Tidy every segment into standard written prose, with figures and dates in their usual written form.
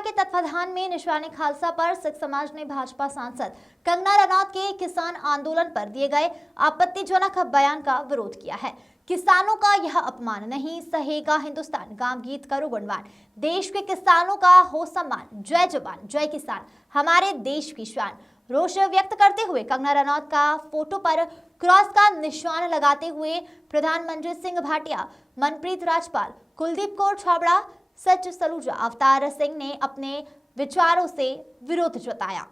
के तत्वाधान में निशाने खालसा पर सिख समाज ने भाजपा सांसद कंगना रनौत के किसान आंदोलन पर दिए गए आपत्तिजनक बयान का विरोध किया है। किसानों का यह अपमान नहीं सहेगा हिंदुस्तान, गांव गीत करो गुणगान, देश के किसानों का हो सम्मान, जय जवान जय किसान, हमारे देश की शान। रोष व्यक्त करते हुए कंगना रनौत का फोटो पर क्रॉस का निशान लगाते हुए प्रधान मनजीत सिंह भाटिया, मनप्रीत राजपाल, कुलदीप कौर छाबड़ा, सच सलूजा, अवतार सिंह ने अपने विचारों से विरोध जताया।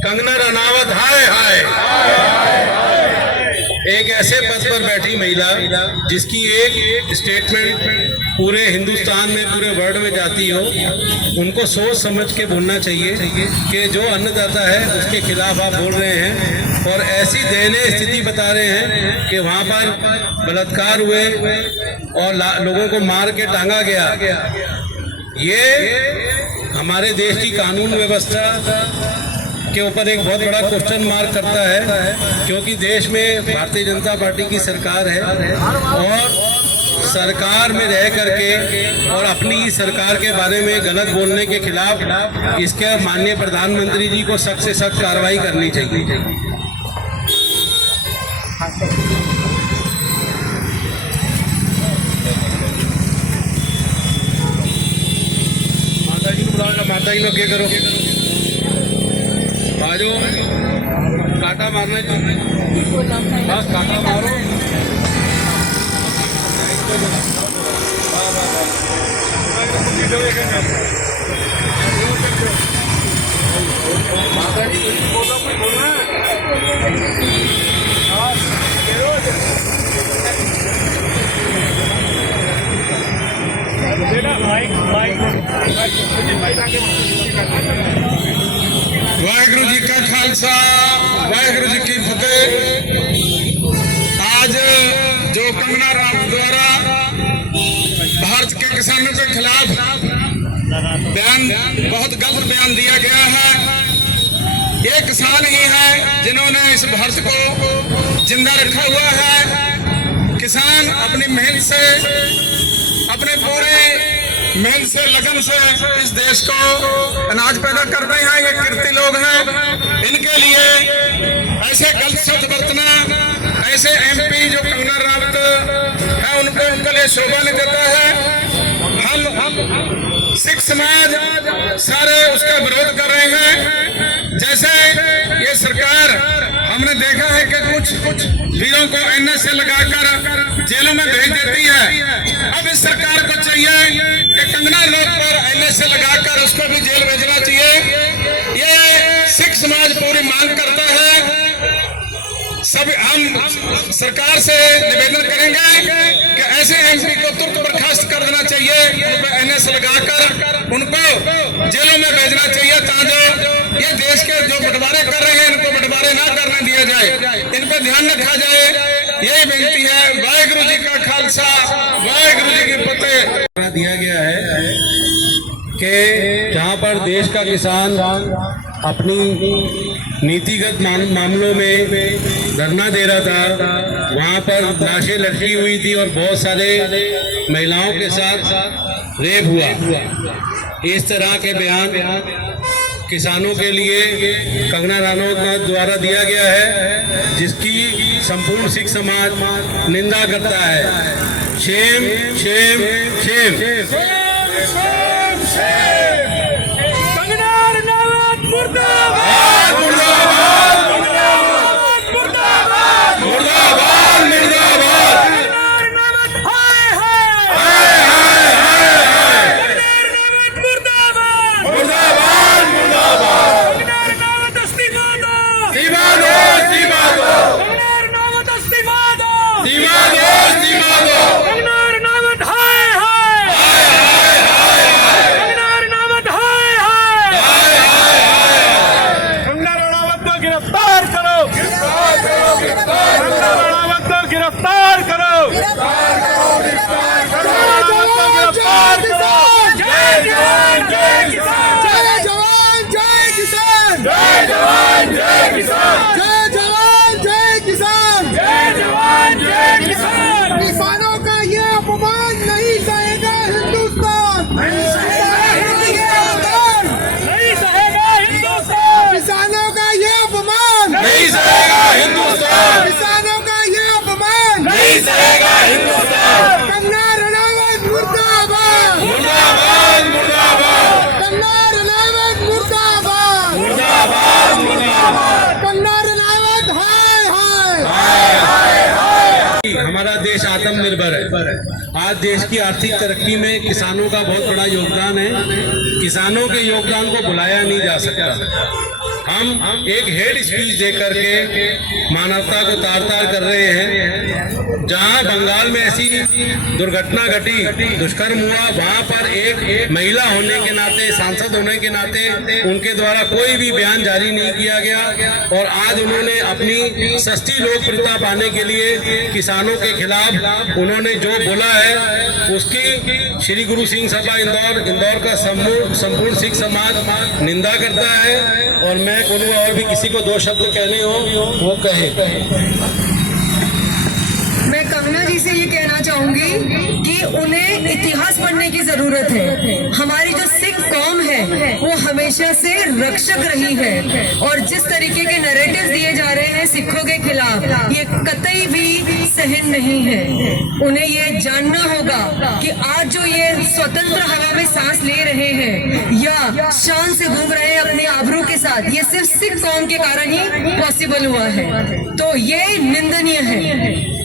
कंगना रनावत हाय हाय, एक ऐसे पद पर बैठी महिला जिसकी एक स्टेटमेंट पूरे हिंदुस्तान में, पूरे वर्ल्ड में जाती हो, उनको सोच समझ के बोलना चाहिए कि जो अन्नदाता है उसके खिलाफ आप बोल रहे हैं और ऐसी दयनीय स्थिति बता रहे हैं कि वहाँ पर बलात्कार हुए और लोगों को मार के टांगा गया। ये हमारे देश की कानून व्यवस्था के ऊपर एक बहुत बड़ा क्वेश्चन मार्क करता है, क्योंकि देश में भारतीय जनता पार्टी की सरकार है और सरकार में रह करके और अपनी सरकार के बारे में गलत बोलने के खिलाफ इसके माननीय प्रधानमंत्री जी को सख्त से सख्त कार्रवाई करनी चाहिए। माता जी को बुलाओ, माता जी लोग क्या करो, आजो काटा मारना चाहिए, बस काटा मारो। माता जी बोलो, कोई बोलना वाहिगुरु जी का खालसा, वाहिगुरु जी की फतेह। आज जो कंगना रनौत द्वारा भारत के किसानों के खिलाफ बयान, बहुत गलत बयान दिया गया है। ये किसान ही है जिन्होंने इस भारत को जिंदा रखा हुआ है। किसान अपनी मेहनत से, अपने पूरे मेहनत से, लगन से इस देश को अनाज पैदा कर रहे हैं। ये कीर्ति लोग हैं, इनके लिए ऐसे गलत शब्द बरतना, ऐसे एमपी जो कंगना रनौत है उनके लिए शोभा नहीं देता है। हम सिख समाज सारे उसका विरोध कर रहे हैं। जैसे ये सरकार, हमने देखा है कि कुछ वीरों को एनएसए लगाकर जेलों में भेज देती है। अब इस सरकार को चाहिए कि कंगना रनौत पर एनएसए लगाकर उसको भी जेल भेजना चाहिए। ये सिख समाज पूरी मांग करता है। सब हम सरकार से निवेदन करेंगे कि ऐसे एमपी को तुरंत बर्खास्त कर देना चाहिए, उन पर एनएसए लगाकर उनको जेलों में भेजना चाहिए, ताकि ये देश के जो बंटवारे कर रहे हैं इनको बंटवारे ना करने दिया जाए, इन पर ध्यान रखा जाए। यही बेनती है। वाहिगुरु जी का खालसा, वाहिगुरु जी की फतेह। दिया गया है कि जहाँ पर देश का किसान अपनी नीतिगत मामलों में धरना दे रहा था, वहाँ पर लाशें लटकी हुई थी और बहुत सारे महिलाओं के साथ रेप हुआ। इस तरह के बयान किसानों के लिए कंगना रनौत द्वारा दिया गया है, जिसकी संपूर्ण सिख समाज निंदा करता है। Shem Shem Shem. Kangana Ranaut मुर्दाबाद, मुर्दाबाद, मुर्दाबाद, मुर्दाबाद, मुर्दाबाद, मुर्दाबाद। कंगना रनौत हाय हाय, हाय हाय हाय, कंगना रनौत मुर्दाबाद, मुर्दाबाद, मुर्दाबाद। कंगना रनौत इस्तीफा दो, इस्तीफा दो, इस्तीफा दो, कंगना रनौत इस्तीफा दो, इस्तीफा दो, इस्तीफा दो। कंगना रनौत हाय हमारा देश आत्मनिर्भर है। आज देश की आर्थिक तरक्की में किसानों का बहुत बड़ा योगदान है। किसानों के योगदान को भुलाया नहीं जा सकता। हम एक हेड स्पीच दे करके मानवता को तार तार कर रहे हैं। जहां बंगाल में ऐसी दुर्घटना घटी, दुष्कर्म हुआ, वहां पर एक महिला होने के नाते, सांसद होने के नाते उनके द्वारा कोई भी बयान जारी नहीं किया गया। और आज उन्होंने अपनी सस्ती लोकप्रियता पाने के लिए किसानों के खिलाफ उन्होंने जो बोला है उसकी श्री गुरु सिंह सभा इंदौर का संपूर्ण सिख समाज निंदा करता है। और मैं बोलूँगा और भी किसी को दो शब्द कहने हो वो कहे। मैं कंगना जी से ये कहना चाहूंगी कि उन्हें इतिहास पढ़ने की जरूरत है। हमारी जो सिख कौम है वो हमेशा से रक्षक रही है और जिस तरीके के नैरेटिव्स दिए जा रहे हैं सिखों के खिलाफ, ये कतई भी सहन नहीं है। उन्हें ये जानना होगा कि आज जो ये स्वतंत्र हवा में सांस ले रहे हैं या शान से घूम रहे हैं अपने आबरू के साथ, ये सिर्फ सिख कौम के कारण ही पॉसिबल हुआ है। तो ये निंदनीय है।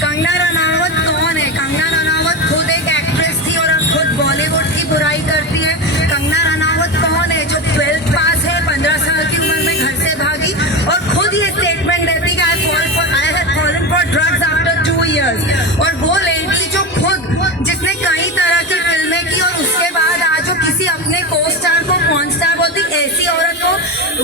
कंगना रनावत कौन है? कंगना रनावत खुद एक एक्ट्रेस थी और अब खुद बॉलीवुड की बुराई करती है। कंगना रनावत कौन है? जो 12th पास है, 15 साल की उम्र में घर से भागी और खुद ये स्टेटमेंट देती है I have fallen for drugs after 2 years। और वो लड़की जो खुद जिसने कई तरह की फिल्में की और उसके बाद आज वो किसी अपने को स्टार को पॉर्न स्टार बोलती, ऐसी औरत को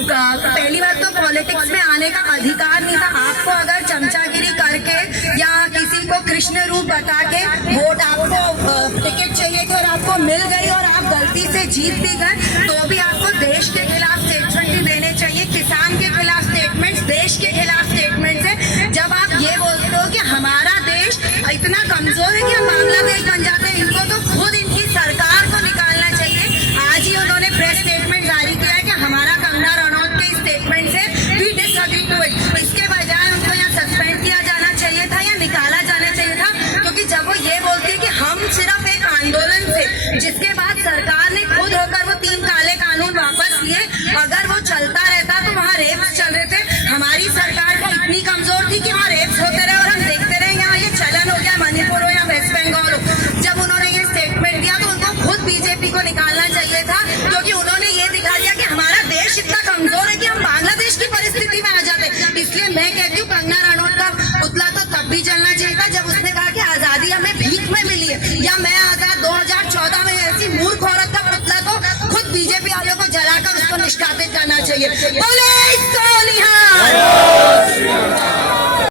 पहली बार तो पॉलिटिक्स में आने का अधिकार नहीं था। आपको अगर चमचागिरी करके या किसी को कृष्ण रूप बता के वोट आपको टिकट चाहिए थी और आपको मिल गई और आप गलती से जीत भी गए, तो भी आपको देश के खिलाफ स्टेटमेंट ही देने चाहिए। किसान के खिलाफ स्टेटमेंट्स, देश के खिलाफ स्टेटमेंट्स है। जब आप ये बोलते हो कि हमारा देश इतना कमजोर है कि हम बांग्लादेश बन जाते हैं, इनको तो खुद इनकी सरकार को निकालना चाहिए। आज ही उन्होंने प्रेस स्टेटमेंट जारी किया है कि हमारा कंगना रनौत के स्टेटमेंट से वी डिसएग्री टू इट। इसके बजाय उनको यहाँ सस्पेंड किया जाना चाहिए था या निकाला जाना चाहिए था, क्योंकि जब वो ये बोलती है कि हम सिर्फ एक आंदोलन से, जिसके बाद सरकार ने खुद होकर वो 3 काले कानून वापस लिए, अगर वो चलता रहता तो वहाँ रेप्स चल रहे थे। हमारी सरकार को इतनी कमजोर थी कि वहाँ रेप्स होते रहे और हम देखते रहे। यहाँ ये चलन हो गया मणिपुर हो या वेस्ट बंगाल हो। जब उन्होंने ये स्टेटमेंट दिया तो उनको खुद बीजेपी को निकालना चाहिए था, क्योंकि उन्होंने ये दिखा दिया कि हमारा देश इतना कमजोर है कि हम बांग्लादेश की परिस्थिति में आ जाते। इसलिए मैं कहती हूँ कंगना रनौत का पुतला तो तब भी जलना चाहिए था जब उसने कहा कि आजादी हमें भीख में मिली है, या मैं आजाद 2014 में। ऐसी मूर्ख औरत का पुतला तो खुद बीजेपी वालों को जलाकर उसको निष्कासित करना चाहिए। बोले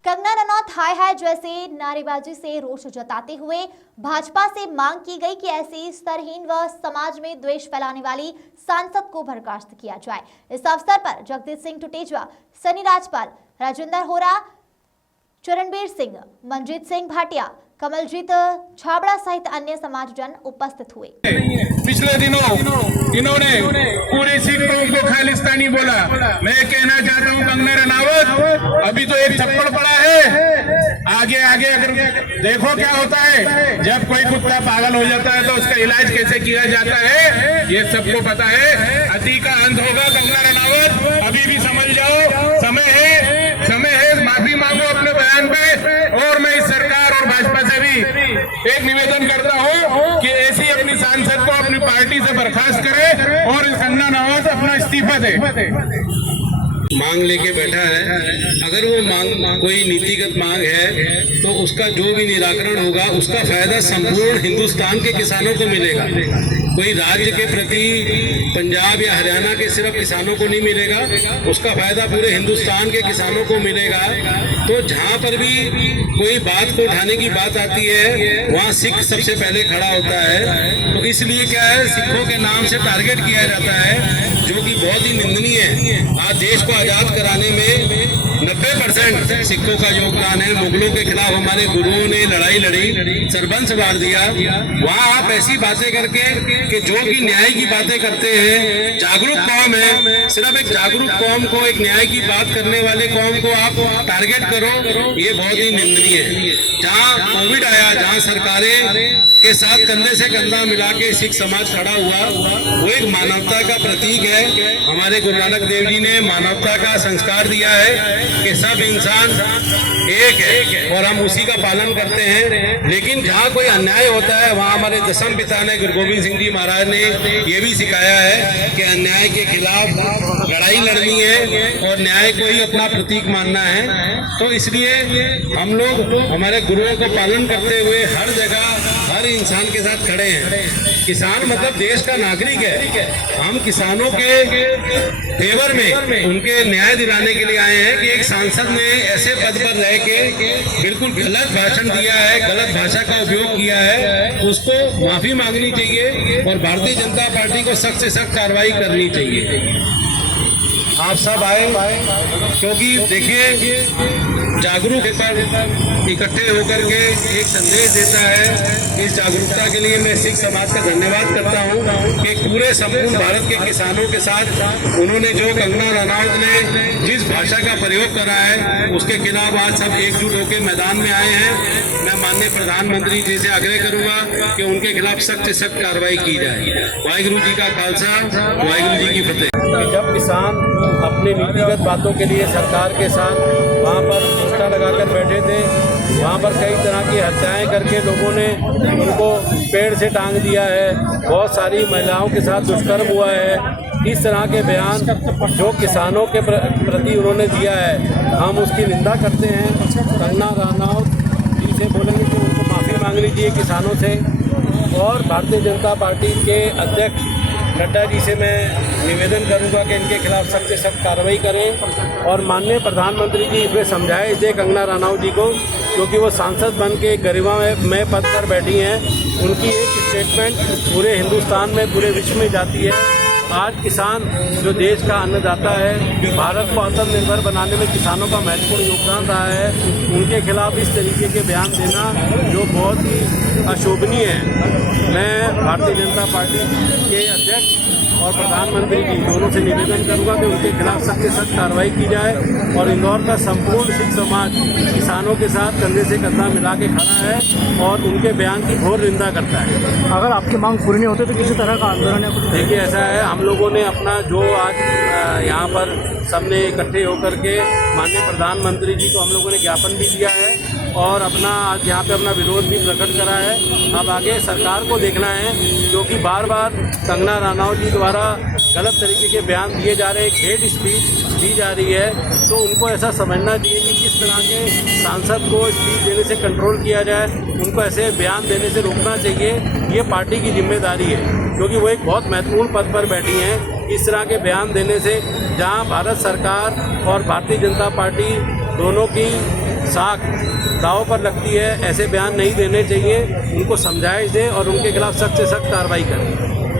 कंगना रनौत हाय हाय जैसे नारेबाजी से रोष जताते हुए भाजपा से मांग की गई कि ऐसी स्तरहीन व समाज में द्वेष फैलाने वाली सांसद को बर्खास्त किया जाए। इस अवसर पर जगदीश सिंह टुटेजवा, सनी राजपाल, राजेंद्र होरा, चरणबीर सिंह, मनजीत सिंह भाटिया, कमलजीत छाबड़ा सहित अन्य समाजजन उपस्थित हुए। पिछले दिनों इन्होंने पूरी सिख कौम को खालिस्तानी बोला। मैं कहना चाहता हूं कंगना रनावत, अभी तो एक थप्पड़ पड़ा है, आगे आगे अगर देखो क्या होता है। जब कोई कुत्ता पागल हो जाता है तो उसका इलाज कैसे किया जाता है ये सबको पता है। अति का अंत होगा कंगना रनावत, अभी भी समझ जाओ, समय है, माफी मांगो अपने बयान पे। और मैं इस सरकार और भाजपा से भी एक निवेदन करता हूं कि ऐसी अपनी सांसद को अपनी पार्टी से बर्खास्त करे और कंगना रनावत अपना इस्तीफा दे। मांग लेके बैठा है, अगर वो मांग कोई नीतिगत मांग है तो उसका जो भी निराकरण होगा उसका फायदा संपूर्ण हिंदुस्तान के किसानों को मिलेगा। कोई राज्य के प्रति पंजाब या हरियाणा के सिर्फ किसानों को नहीं मिलेगा, उसका फायदा पूरे हिंदुस्तान के किसानों को मिलेगा। तो जहाँ पर भी कोई बात को उठाने की बात आती है वहाँ सिख सबसे पहले खड़ा होता है। तो इसलिए क्या है, सिखों के नाम से टारगेट किया जाता है, जो कि बहुत ही निंदनीय है। आज देश को आजाद कराने में 90% सिखों का योगदान है। मुगलों के खिलाफ हमारे गुरुओं ने लड़ाई लड़ी, सरबंस मार दिया। वहाँ आप ऐसी बातें करके कि जो कि न्याय की बातें करते हैं, जागरूक कौम है, सिर्फ एक जागरूक कौम को, एक न्याय की बात करने वाले कौम को आप टारगेट करो, ये बहुत ही निंदनीय है। जहाँ कोविड आया, जहाँ सरकारें के साथ कंधे से कंधा मिला के सिख समाज खड़ा हुआ, वो एक मानवता का प्रतीक है। हमारे गुरु नानक देव जी ने मानवता मानवता का संस्कार दिया है कि सब इंसान एक है और हम उसी का पालन करते हैं। लेकिन जहाँ कोई अन्याय होता है वहाँ हमारे दसम पिता ने गुरु गोविंद सिंह जी महाराज ने ये भी सिखाया है कि अन्याय के खिलाफ लड़ाई लड़नी है और न्याय को ही अपना प्रतीक मानना है। तो इसलिए हम लोग हमारे गुरुओं को पालन करते हुए हर जगह हर इंसान के साथ खड़े हैं। किसान मतलब देश का नागरिक है। हम किसानों के फेवर में उनके न्याय दिलाने के लिए आए हैं कि एक सांसद ने ऐसे पद पर रह के बिल्कुल गलत भाषण दिया है, गलत भाषा का उपयोग किया है, उसको माफी मांगनी चाहिए और भारतीय जनता पार्टी को सख्त से सख्त कार्रवाई करनी चाहिए। आप सब आए क्योंकि देखिए जागरूक पर इकट्ठे होकर के एक संदेश देता है। इस जागरूकता के लिए मैं सिख समाज का धन्यवाद करता हूँ कि पूरे संपूर्ण भारत के किसानों के साथ उन्होंने जो कंगना रनौत ने जिस भाषा का प्रयोग करा है उसके खिलाफ आज सब एकजुट होकर मैदान में आए हैं। मैं माननीय प्रधानमंत्री जी से आग्रह करूंगा कि उनके खिलाफ सख्त से सख्त कार्रवाई की जाए। वाहिगुरु जी का खालसा, वाहिगुरु जी की फतेह। जब किसान अपनी नीतिगत बातों के लिए सरकार के साथ वहाँ पर पोस्टर लगाकर बैठे थे, वहाँ पर कई तरह की हत्याएं करके लोगों ने उनको पेड़ से टांग दिया है, बहुत सारी महिलाओं के साथ दुष्कर्म हुआ है। इस तरह के बयान जो किसानों के प्रति उन्होंने दिया है हम उसकी निंदा करते हैं। कंगना रनौत जी से बोलेंगे कि उनको माफ़ी मांगनी चाहिए किसानों से और भारतीय जनता पार्टी के अध्यक्ष नड्डा जी से मैं निवेदन करूंगा कि इनके खिलाफ सख्त से सख्त कार्रवाई करें और माननीय प्रधानमंत्री जी इसमें समझाए दे कंगना रनौत जी को, क्योंकि वो सांसद बन के गरिमा में पद पर बैठी हैं। उनकी एक स्टेटमेंट पूरे हिंदुस्तान में पूरे विश्व में जाती है। आज किसान जो देश का अन्नदाता है, भारत को आत्मनिर्भर बनाने में किसानों का महत्वपूर्ण योगदान रहा है, उनके खिलाफ इस तरीके के बयान देना जो बहुत ही अशोभनीय है। मैं भारतीय जनता पार्टी के अध्यक्ष और प्रधानमंत्री जी दोनों से निवेदन करूंगा कि उनके खिलाफ सख्त से सख्त कार्रवाई की जाए और इंदौर का संपूर्ण सिख समाज किसानों के साथ कंधे से कंधा मिला के खड़ा है और उनके बयान की घोर निंदा करता है। अगर आपकी मांग पूरी नहीं होती तो किसी तरह का आंदोलन है कुछ? देखिए ऐसा है, हम लोगों ने अपना जो आज यहाँ पर सबने इकट्ठे होकर के माननीय प्रधानमंत्री जी को हम लोगों ने ज्ञापन भी दिया है और अपना आज यहाँ पे अपना विरोध भी प्रकट करा है। अब आगे सरकार को देखना है, क्योंकि बार बार कंगना रनौत जी द्वारा गलत तरीके के बयान दिए जा रहे हैं, हेट स्पीच दी जा रही है, तो उनको ऐसा समझना चाहिए कि किस तरह के सांसद को स्पीच देने से कंट्रोल किया जाए, उनको ऐसे बयान देने से रोकना चाहिए। ये पार्टी की जिम्मेदारी है, क्योंकि वो एक बहुत महत्वपूर्ण पद पर बैठी हैं। इस तरह के बयान देने से जहाँ भारत सरकार और भारतीय जनता पार्टी दोनों की साख दांव पर लगती है, ऐसे बयान नहीं देने चाहिए। उनको समझाइश दें और उनके खिलाफ सख्त से सख्त कार्रवाई करें।